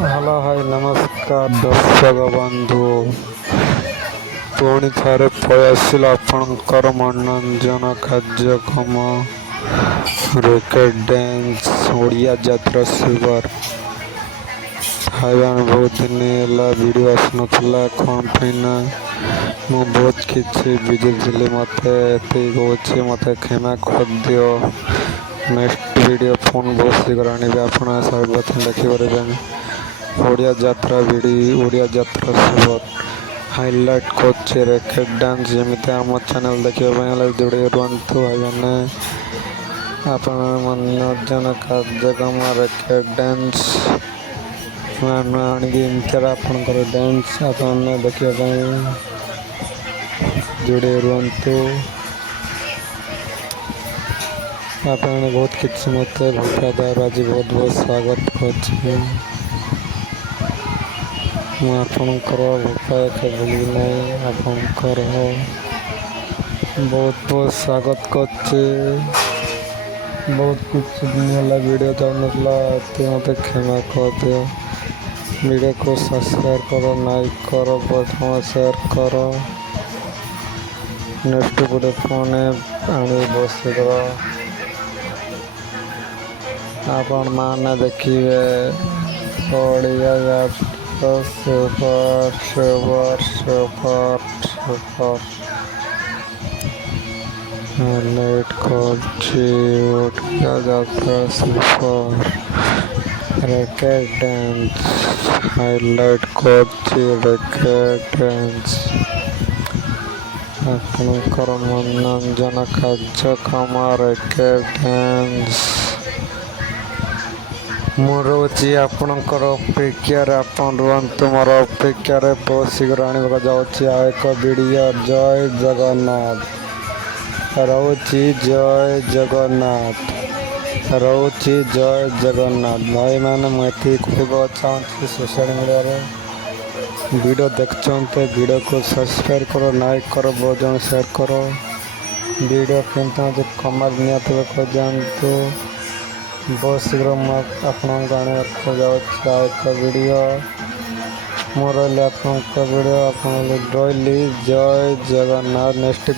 hello hi नमस्कार दर्शक बंधु पुणी थे पयासिल आपणकर मनोरंजन कार्यक्रम रैकेट डांस ओडिया यात्रा शिविर हाईवान बहुत दिन है वीडियो आसना कौन पाइना मु बहुत किसी बिजी थी मत मत क्षमा कर दियो नेक्स्ट वीडियो फोन बहुत शीघ्र आने आप सर्वप्रथम देखिपारे ओडिया यात्रा ओडिया यात्रा शिविर हाइलाइट कोचे रैकेट डांस जमी आम चैनल देखा जोड़े रुहतु भाई आप मनोरंजन कार्यक्रम रैकेट डांस आमती आपंकर डांस आप देखा जोड़े रुहतु आप बहुत किसी मत भल आज बहुत बहुत स्वागत कर आपणकर भोपाल के भूल ना आपणकर बहुत बहुत स्वागत कर बहुत कुछ दिन है वीडियो चाहूला मत क्षमा कर दियो वीडियो को सब्सक्राइब करो लाइक करो बटन शेयर करो नेक्स्ट वीडियो फोन आने बस आपण मैंने देखिए Odia Yatra super super super super highlight Odia Yatra super racket dance highlight racket dance आपणकर मनोरंजन कार्यक्रम रैकेट डांस मोर रोचे आपणकर अपेक्षार आपन रुहतु मोर अपेक्षार बहुत शीघ्र आने एक वीडियो जय जगन्नाथ रोची जय जगन्नाथ रोची जय जगन्नाथ भाई मैंने मुझे कहवा चाहूँ सोशल मीडिया वीडियो देखते वीडियो को सब्सक्राइब करो लाइक करो बहुत जन शेयर करो वीडियो केमती मुझे कमेंट निहत जातु बहुत शीघ्र आने एक वीडियो मोर वीडियो आप जय जगन्नाथ नेक्स्ट